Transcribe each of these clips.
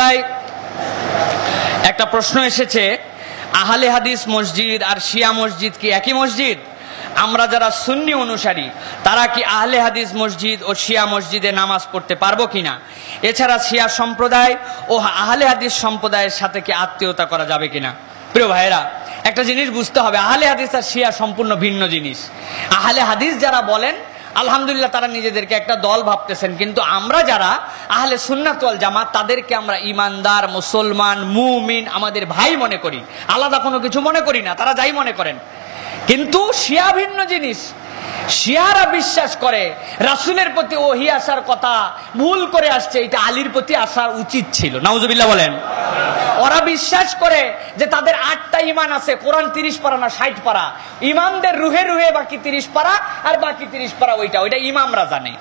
তাই একটা প্রশ্ন এসেছে, আহলে হাদিস মসজিদ আর শিয়া মসজিদ কি একই মসজিদ? আমরা যারা সুন্নি অনুসারী তারা কি আহলে হাদিস মসজিদ ও শিয়া মসজিদে নামাজ পড়তে পারবো কিনা? এছাড়া শিয়া সম্প্রদায় ও আহলে হাদিস সম্প্রদায়ের সাথে কি আত্মীয়তা করা যাবে কিনা? প্রিয় ভাইয়েরা, একটা জিনিস বুঝতে হবে, আহলে হাদিস আর শিয়া সম্পূর্ণ ভিন্ন জিনিস। আহলে হাদিস যারা বলেন আলহামদুলিল্লাহ তারা নিজেদেরকে একটা দল ভাবতেছেন, কিন্তু আমরা যারা আহলে সুন্নাত ওয়াল জামাত তাদেরকে আমরা ইমানদার, মুসলমান, মুমিন, আমাদের ভাই মনে করি, আলাদা কোনো কিছু মনে করি না, তারা যাই মনে করেন। কিন্তু শিয়া ভিন্ন জিনিস। শিয়ারা বিশ্বাস করে রাসূলের প্রতি ওহী আসার কথা ভুল করে আসছে, এটা আলীর প্রতি আসা উচিত ছিল। নাউজুবিল্লাহ বলেন। ওরা বিশ্বাস করে যে তাদের 8টা ইমান আছে, কোরআন 30 পারা না 60 পারা, ইমামদের রুহে রুহে বাকি 30 পারা, আর বাকি 30 পারা ওইটা ইমামরা জানে।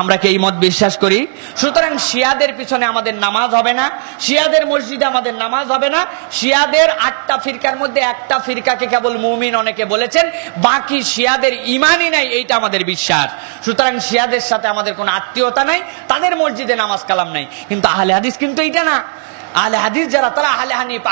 আমরা কি এই মত বিশ্বাস করি? সুতরাং শিয়াদের পিছনে আমাদের নামাজ হবে না, শিয়াদের মসজিদে আমাদের নামাজ হবে না। শিয়াদের 8টা ফিরকার মধ্যে একটা ফিরকাকে কেবল মুমিন অনেকে বলেছেন, বাকি শিয়াদের ইমানই নাই, এইটা আমাদের বিশ্বাস। সুতরাং শিয়াদের সাথে আমাদের কোনো আত্মীয়তা নাই, তাদের মসজিদে নামাজ কালাম নাই। কিন্তু আহলে হাদিস কিন্তু এইটা না। আহলে হাদিস যারা, তারা আহলে হানিফ,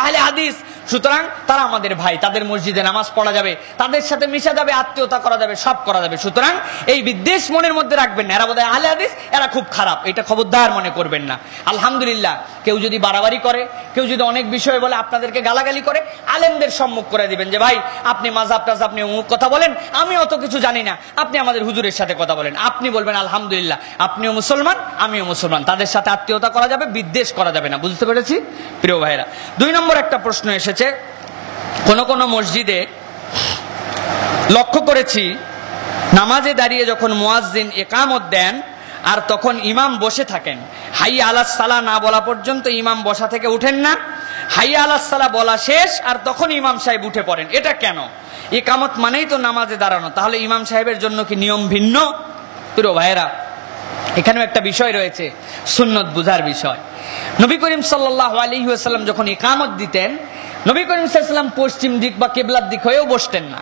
আহলে হাদিস। সুতরাং তারা আমাদের ভাই, তাদের মসজিদে নামাজ পড়া যাবে, তাদের সাথে মিশা যাবে, আত্মীয়তা করা যাবে, সব করা যাবে। সুতরাং এই বিদ্বেষ মনের মধ্যে রাখবেন না, এরা বোধহয় আহলে হাদিস, এরা খুব খারাপ, এটা খবরদার মনে করবেন না। আলহামদুলিল্লাহ, কেউ যদি বাড়াবাড়ি করে, কেউ যদি অনেক বিষয় বলে, আপনাদেরকে গালাগালি করে, আলেমদের সম্মুখ করে দিবেন যে ভাই আপনি মাযহাব টাযহাব নিয়ে অমুক কথা বলেন, আমি অত কিছু জানি না, আপনি আমাদের হুজুরের সাথে কথা বলেন। আপনি বলবেন আলহামদুলিল্লাহ আপনিও মুসলমান, আমিও মুসলমান, তাদের সাথে আত্মীয়তা করা যাবে, বিদ্বেষ করা যাবে না। বুঝতে পেরেছি প্রিয় ভাইরা? 2 নম্বর একটা প্রশ্ন এসেছে, কোন কোন মসজিদে লক্ষ্য করেছি নামাজে দাঁড়িয়ে যখন মুয়াজ্জিন ইকামত দেন আর তখন ইমাম বসে থাকেন, হাইয়া আলাস সালাহ না বলা পর্যন্ত ইমাম বসা থেকে উঠেন না, হাইয়া আলাস সালাহ বলা শেষ আর তখন ইমাম সাহেব উঠে পড়েন, এটা কেন? ইকামত মানেই তো নামাজে দাঁড়ানো, তাহলে ইমাম সাহেবের জন্য কি নিয়ম ভিন্ন? প্রিয় ভাইয়েরা, এখানেও একটা বিষয় রয়েছে, সুন্নত বুঝার বিষয়। নবী করিম সাল্লাল্লাহু আলাইহি ওয়াসাল্লাম যখন ইকামত দিতেন, নবী করিম সাল্লাল্লাহু আলাইহি ওয়াসাল্লাম পশ্চিম দিক বা কিবলার দিক হয়েও বসতেন না।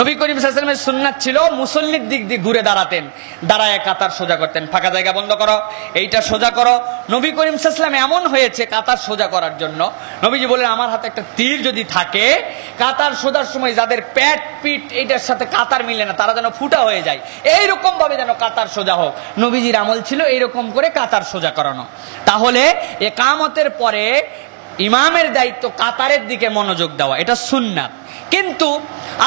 নবী করিম সাল্লাল্লাহু আলাইহি ওয়াসাল্লামের সুন্নাত ছিল মুসল্লির দিক দিয়ে ঘুরে দাঁড়াতেন, দাঁড়ায় কাতার সোজা করতেন, ফাঁকা জায়গা বন্ধ করো, এইটা সোজা করো। নবী করিম সাল্লাল্লাহু আলাইহি ওয়াসাল্লাম এমন হয়েছে কাতার সোজা করার জন্য, নবীজি বলেন আমার হাতে একটা তীর যদি থাকে, কাতার সোজার সময় যাদের পেট পিঠ এইটার সাথে কাতার মিলে না, তারা যেন ফুটা হয়ে যায়, এইরকম ভাবে যেন কাতার সোজা হোক। নবীজির আমল ছিল এইরকম করে কাতার সোজা করানো। তাহলে ইকামতের পরে ইমামের দায়িত্ব কাতারের দিকে মনোযোগ দেওয়া, এটা সুন্নাত। কিন্তু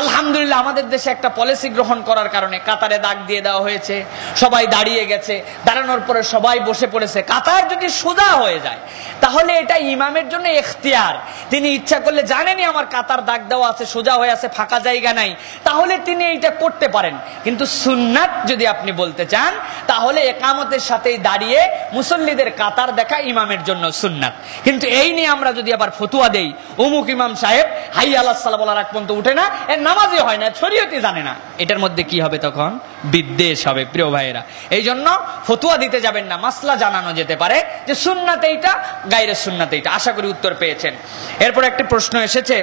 আলহামদুলিল্লাহ আমাদের দেশে একটা পলিসি গ্রহণ করার কারণে কাতারে দাগ দিয়ে দেওয়া হয়েছে, সবাই দাঁড়িয়ে গেছে, দাঁড়ানোর পরে সবাই বসে পড়েছে। কাতার যদি সোজা হয়ে যায় তাহলে এটা ইমামের জন্য ইখতিয়ার, তিনি ইচ্ছা করলে, জানেনই আমার কাতার দাগ দেওয়া আছে, সোজা হয়ে আছে, ফাঁকা জায়গা নাই, তাহলে তিনি এইটা করতে পারেন। কিন্তু সুন্নাত যদি আপনি বলতে চান তাহলে ইকামতের সাথেই দাঁড়িয়ে মুসল্লিদের কাতার দেখা ইমামের জন্য সুন্নাত। কিন্তু এই নিয়ে আমরা যদি আবার ফতুয়া দেই, অমুক ইমাম সাহেব হাইয়া আলাস সালাহ বলার আগ পর্যন্ত উঠে না, এর নামাজই হয় না, শরীয়তই জানে না, এটার মধ্যে কি হবে? তখন বিদ্বেষ হবে। প্রিয় ভাইয়েরা, এই জন্য ফতুয়া দিতে যাবেন না, মাসলা জানানো যেতে পারে যে সুন্নাত এইটা, গায়রে সুন্নাত এইটা। আশা করি উত্তর পেয়েছেন। এরপর একটি প্রশ্ন এসেছে,